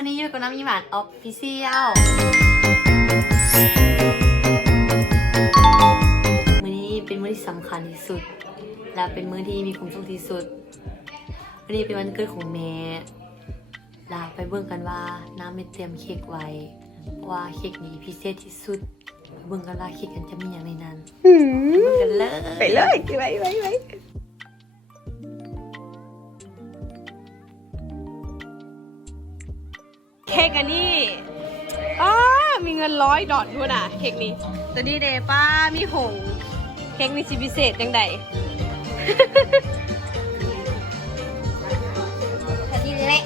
วันนี้อยู่กับน้ำอีหวานออฟฟิเชียลวันนี้เป็นมื้อที่สำคัญที่สุด และเป็นมื้อที่มีความสุขที่สุด วันนี้เป็นวันเกิดของแม่ลาไปเบิ่งกันว่าน้ำไม่เตรียมเค้กไว้เพราะว่าเค้กนี้พิเศษที่สุดไปเบิ่งกันว่าเค้กกันจะมีอย่างในนั้นไปเบิ่งกันเลยไปเลยไปไปไป เค้กอันนี้อ้ามีเงินร้อยดอทด้วยนะเค้กนี้ตัวนี้เดป้ามีหงส์เค้กนี้สิพิเศษจังใดแต่ที่เละ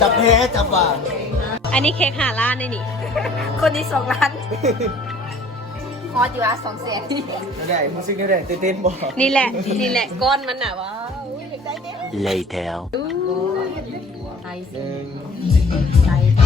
จับแพ้จับว่าอันนี้เค้กหาล้านได้นี่ คนที่สองล้านค ออยู่ละสองแสนไม่ได้มึงซิงไม่ได้เต้นๆบอกนี่แหละ นี่แหละก้อนมันน่ะว้าวอุ๊ยอยากได้เนี่ย Later. ไทยหนึ่งมาเลย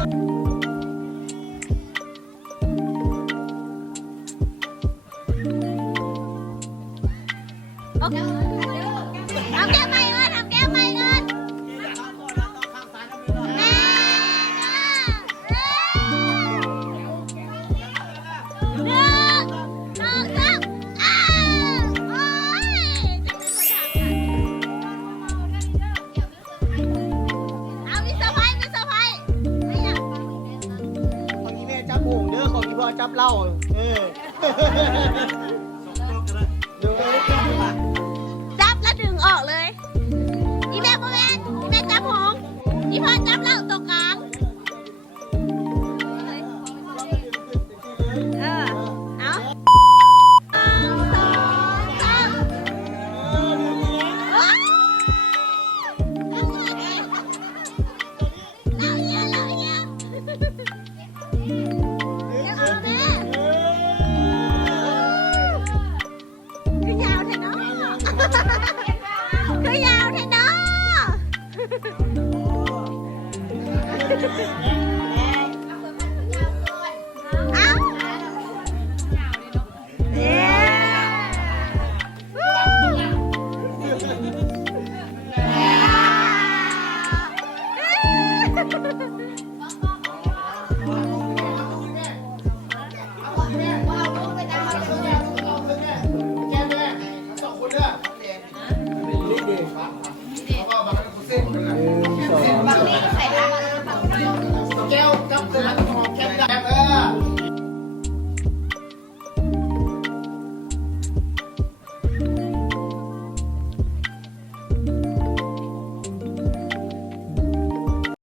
โอ ด้อของอีพ่อจับเหล้าเออดูเลยจับว่ะจับแล้วดึงออกเลย ハハハハ